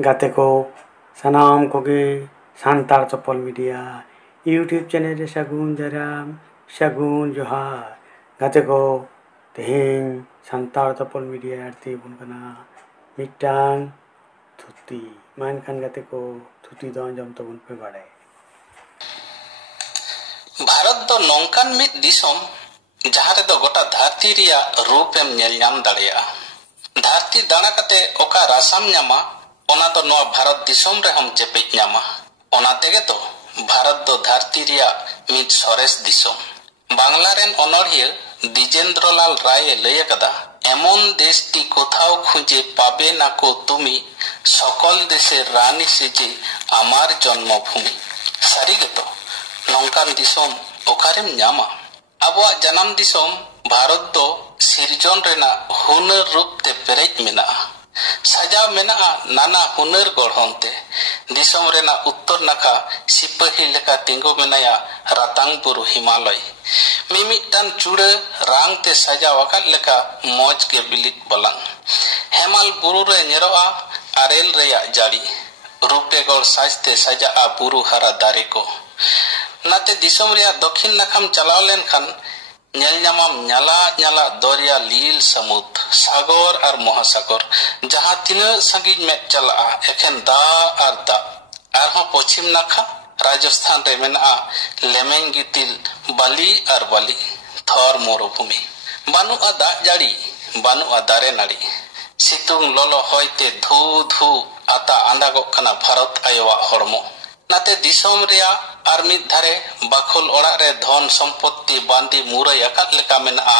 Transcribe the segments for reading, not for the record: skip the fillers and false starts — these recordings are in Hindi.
गाते को सनाम कोगे सांतार चप्पल मीडिया यूट्यूब चैनल सगुन दाराम सगुन जोहार गाते को तेहें सांतार चप्पल मीडिया आरती बुनकना मिटांग थुती मान खान गाते को थुती दो जम तो बुन पे बाड़े भारत दो नौकान मित दिसोम जहां रे दो गोटा धरती रिया रूप एम नेल नाम दाड़िया धरती दाना कते ओका रासाम न्यामा ओना तो नोआ भारत दिसोम रे हम चेपेज न्यामा ओना तेगे तो भारत दो धरती रिया मित सरेस दिसोम बांग्ला रेन अनोड़िया द्विजेंद्रलाल राय लय कदा एमन देशटी कोथाओ खुंजे पाबे नाको तुमी सकल देशे रानी सेजे आमार जन्मभूमि सारिगे तो नौकान दिसोम ओकारेम न्यामा आबोआ जनाम दिसोम भारत दो सिरजन रेना हुनर रूप ते पेरेज मेना सजाव मेना नाना हुनर गढ़ोंते दिसोम रेना उत्तर नाखा सिपाही लेका तिंगो मेनाया रातांग बुरु हिमालय मिमिटान चूड़ रांग ते सजाव आकाद लेका मौज के बिलित बलांग हेमाल बुरु रे नेरोआ आरेल रेया जाड़ी रूपेगढ़ साजते सजा बुरु हरा दारे को नाते दिसोम रिया दक्षिण नाखाम चलाव लेन खान नेलनामाम न्याला न्याला दरिया लील समुद्र सागर और महासागर जहां तीन संगीत में चला एखेन दा और दा आरहों पश्चिम नाखा राजस्थान रे मेना लेमेन गितिल बाली और बाली थर मरुभूमि बानुआ दा जाड़ी बानुआ दारे नाड़ी सितुंग लोलो होयते धू धू आता आंदागो कना भारत आयवा हरमो नाते दिसोम रिया आर मिद धारे बाखुल ओड़ा रे धन सम्पत्ति बांदी मुरई आकाद लेका मेना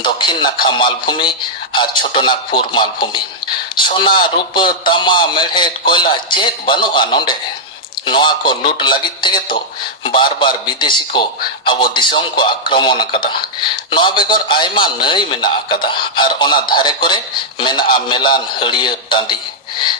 दक्षिण नाखा मालभूमि और छोटो नागपुर मालभूमि सोना रूप तामा मेढ़ेट कोयला चेत बानुआ नोंडे नोआ को लूट लगित तेगे तो बार बार विदेशी को अबो दिसोम को आक्रमण कदा नोआ बेगर आयमा नई मेना कदा और ओना धारे करे मेना मेलान हड़ियर टांडी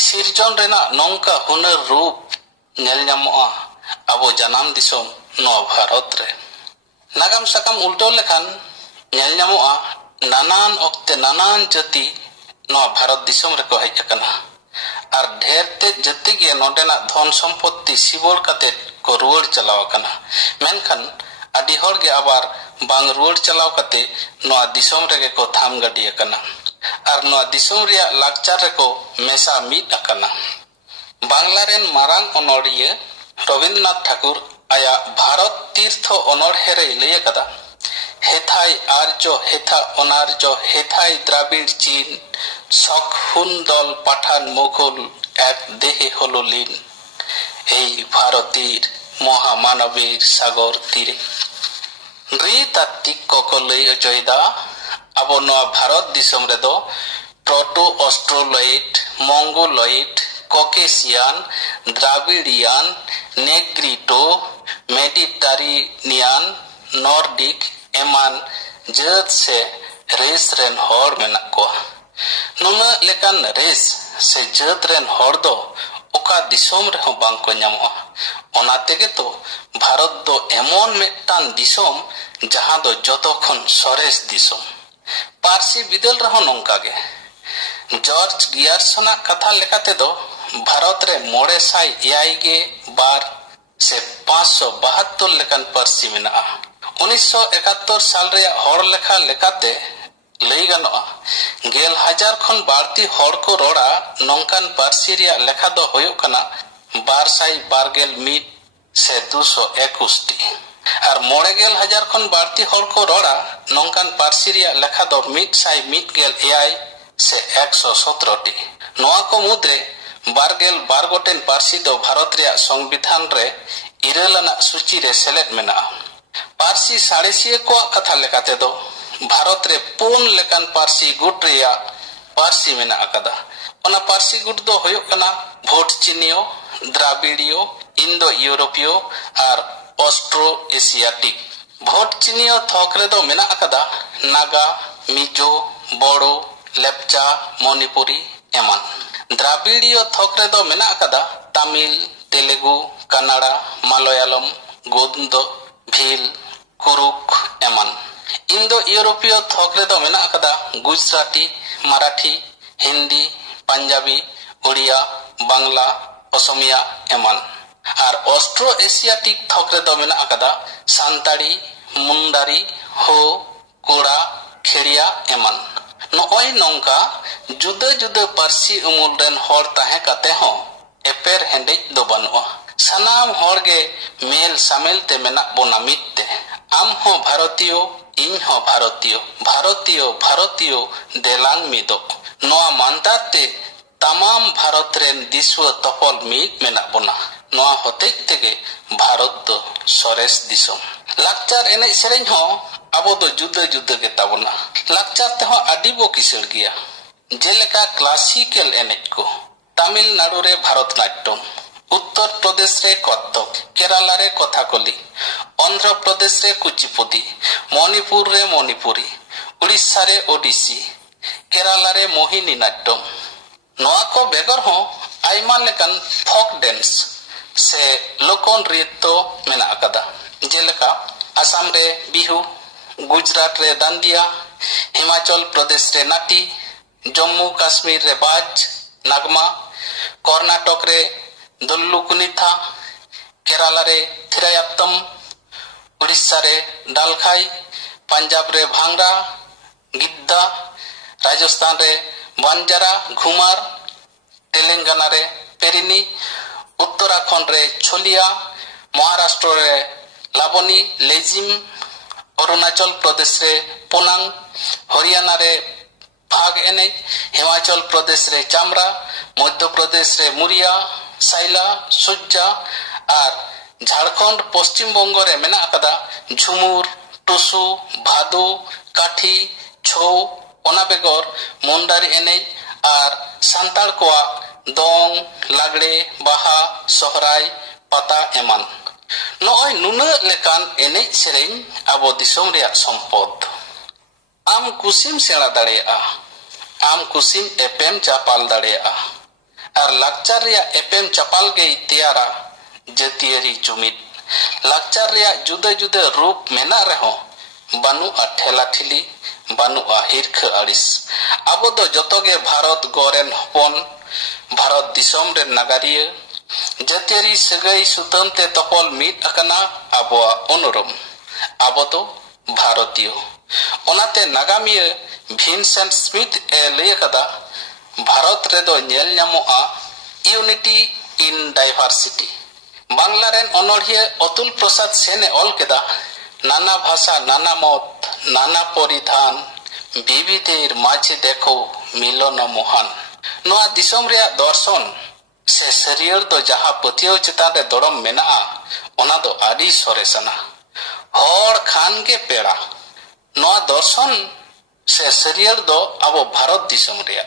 सिरजन रेना नौका हुनर रूप नेल ᱧᱟᱢᱚᱜᱼᱟ ᱟᱵᱚ ᱡᱟᱱᱟᱢ ᱫᱤᱥᱚᱢ ᱱᱚᱣᱟ ᱵᱷᱟᱨᱚᱛ ᱨᱮ नागाम साकाम उल्टो लेखान नेल ᱧᱟᱢᱚᱜᱼᱟ नानान ओक्ते नानान जाति नोआ भारत दिसोम रे को हेज अकना और ढेर ते जति गे नोडेना धन सम्पत्ति सिबोड़ कते को रुवाड़ चलाव अकना मेनखान आदि हर गे आबार बांग रुवाड़ चलाव कते नोआ दिसोम रे को थाम गडी अकना और नोआ दिसोम रिया लाकचार रे को मेसा मिद अकना बांग्ला रेन मारांग अनोड़िया रविन्द्रनाथ ठाकुर आया भारत तीर्थ अनोड़हे रे लय कदा हेथाई आर्य हेथा अनार्य हेथाई द्राविड़ चीन शक हुन दल पाठान मुघल एक देहे हलो लीन এই ভারতীর মহামানবীর সাগর তীরে নৃতাত্ত্বিক ককলই জয়দা আবো নোয়া ভারত দিসম রে দো proto Australoid Mongoloid Caucasian Dravidian Negrito Mediterranean Nordic एमान जात से रेस रेन हॉर मेना को नुना लेकान रेस से जात रेन हॉर दो ओका दिसोम रे हो बांग को ᱧᱟᱢᱚᱜᱼᱟ ओना तेगे तो भारत दो एमोन मेटान दिसोम जहां दो जतो खन सरेस दिसोम पारसी बिदल रहो नोंका गे जॉर्ज गियर्सना कथा लेकाते दो भारत रे मोड़े साई एआई गे बार से 572 लेकान पारसी मेना 1971 साल रे हर लेखा लेकाते लई गानोआ गेल हजार खन बारती हर को रोड़ा नौकान पारसी रिया लेखा दो होयो कना बार साई बारगेल मिट से 221 टी और मोड़े गेल हजार खन बारती हर को रोड़ा नौकान पारसी रिया लेखा दो मिट साई मिट गेल एआई से 117 टी नोआ को मुद्रे बारगेल बारगोटेन पारसी दो भारत रिया संविधान रे इरेलना सूची रे सेलेट मेना पारसी साड़ेसिए को कथा लेकाते दो भारत रे पुन लेकान पारसी गुट रिया पारसी मेना अकदा ओना पारसी गुट दो होयो कना भोट चीनियो द्राविडियो इंडो यूरोपियो और ऑस्ट्रो एशियाटिक भोट चीनियो थोक रे दो मेना अकदा नागा मिजो बोडो लेप्चा मणिपुरी एमान द्राविडियो थोक रे दो मेना अकदा तमिल तेलुगु कन्नड़ा मलयालम गोंद भील कुरुक एमान इंडो यूरोपियो थोक रे दो मेना अकदा गुजराती मराठी हिंदी पंजाबी उड़िया बांग्ला असमिया एमान और ऑस्ट्रो एशियाटिक थक रे दो मेना अकदा सांताड़ी मुंडारी हो कोड़ा खेड़िया एमान नोय नोंका जुदा जुदा पारसी उमुल रेन होर ताहे काते हो एपेर हेंडेज दो बनुआ सनाम होर गे मेल सामेल ते मेना बोना मित्ते आम हो भारतीय इन हो भारतीय भारतीय भारतीय देलांग मिदो नोआ मानताते तमाम भारत रेन दिसव तपल मिद मेना बोना नोआ होतेज तेगे भारत दो सरेस दिसम लाक्चार एने सेरेñ हो आबो दो जुदा जुदा गे ताबोना लाक्चार ते हो आडी बो किसड़ गिया जेलेका क्लासिकल एनेज को तमिलनाडु रे भारतनाट्यम उत्तर प्रदेश रे कथक केरला रे कथाकली आंध्र प्रदेश रे कुचिपुडी मणिपुर रे मणिपुरी उड़ीसा रे ओडिसी केरला रे मोहिनी नाट्यम नोआ को बेगर हो आइमा लेकन फोक डांस से लोकन नृत्य मेना अकदा जेलेका असम रे बिहू गुजरात रे दांडिया हिमाचल प्रदेश रे नाटी जम्मू काश्मीर रे बाज नागमा कर्नाटक रे दल्लुकुनिथा केरला रे थिरायात्तम उड़ीसा रे डालखाई पंजाब रे भांगड़ा गिद्दा राजस्थान रे बंजारा घुमार तेलंगाना रे पेरिनी उत्तराखंड रे छोलिया महाराष्ट्र रे लाबनी लेजिम अरुणाचल प्रदेश रे पोनांग हरियाणा रे भाग एने हिमाचल प्रदेश रे चामड़ा मध्य प्रदेश रे मुरिया साइला सुज्जा और झारखंड पश्चिम बंग रे मेना अकदा झुमुर टुसु भादु काठी छौ ओना बेगर मुंडारी एने और सांताल कोआ दोंग लागड़े बाहा सोहराय पाता एमान नोय नुना लेकान एने सेरेñ आबो दिसोम रेया सम्पद आम कुसिम सेड़ा दाड़ेया आम कुसिम एपेम चापाल दाड़ेया और लाक्चार रेया एपेम चापाल गे तैयारा जतियरी जुमिद लाक्चार रेया जुदा जुदा रूप मेना रहो बानुआ ठेला ठिली बानुआ हिरख अड़िस आबो दो जतोगे भारत गोरेन हपन भारत दिसोम रे नागारिया जतियरी सगई सुतम ते तपल मिट अकना आबोआ अनुरम आबो तो भारतीय ओनाते नागामिया भिनसेंट स्मिथ ए लय कदा भारत रे दो नेल न्यामोआ यूनिटी इन डाइवर्सिटी बांग्ला रेन अनोढ़िया अतुल प्रसाद सेने ऑल केदा नाना भाषा नाना मत नाना परिधान विविधेर माझे देखो मिलन मोहन नोआ दिसोम रेया दर्शन से शरीर दो जहां पतियो चितान रे दड़म मेना ओना दो आडी सोरेसना होड़ खान के पेड़ा नोआ दर्शन से शरीर दो अबो भारत दिसोम रेया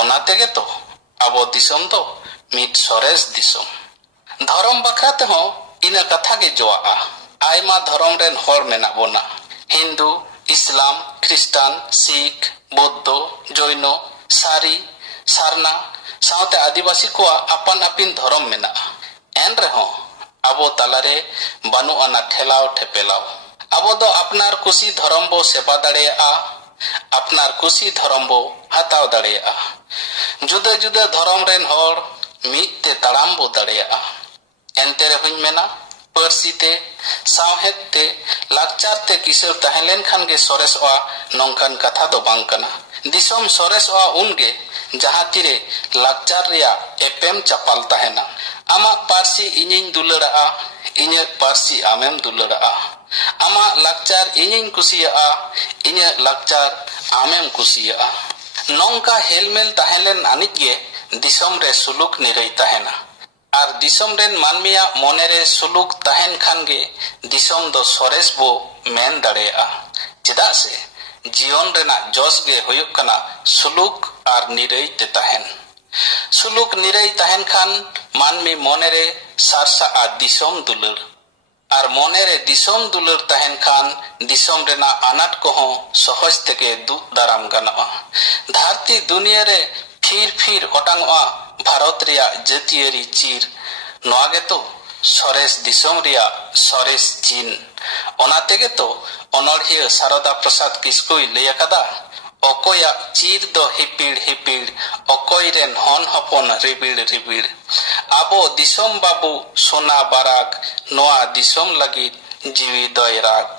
ओना तेगे तो अबो दिसोम दो मिट सोरेस दिसोम धर्म बखराते हो इना कथा के जोआ आयमा धर्म रेन होड़ मेना बोना हिंदू इस्लाम ख्रिस्टान सिख बौद्ध जैन सारी सारना साउते आदिवासी को अपन अपिन धर्म मेना एन रहो अबो तालारे बानु आना ठेलाव ठेपेलाव अबो दो अपनार कुसी धर्म बो सेवा दाड़ेया अपनार कुसी धर्म बो हताव दाड़ेया जुदा जुदा धर्म रेन होड़ मिट ते तड़ाम बो दाड़ेया एनते रे हुई मेना परसी ते सावहेद ते लाक्चार ते किसर तहलेन खान गे सोरेसवा नौकान कथा दो बांग कना दिसोम सोरेसवा उनगे जहां तिरे लाक्चार रिया एपेम चपाल तहना आमा पारसी इनिन दुलड़ा इने पारसी आमेम दुलड़ा आमा लाक्चार इनिन कुसिया इने लाक्चार आमेम कुसिया नौका हेलमेल तहलेन अनिगे दिसोम रे सुलुक निरई तहना और दिसोम रेन मानमिया मोने रे सुलुक तहन खान गे दिसोम दो सोरेस बो मेन दाड़ेया चेदा से जीवन रेना जोश गे हुयुक कना सुलुक और निरई ते तहन सुलुक निरई तहन खान मानमी मोने रे सारसा आ दिसोम दुलर और मोने रे दिसोम दुलर तहन खान दिसोम रेना अनाट को हो सहज तेगे दु दाराम गना धरती दुनिया रे फिर ओटांगवा भारत रिया जतियरी चीर नोआगे तो सरेस दिसोम रिया सरेस चीन ओना तेगे तो अनोढ़िया शारदा प्रसाद किस्कुई लय कदा okoya chir do hipir hipir okoy ren hon hopon ribir ribir abo disom babu sona barak noa disom lagit jiwi doy rak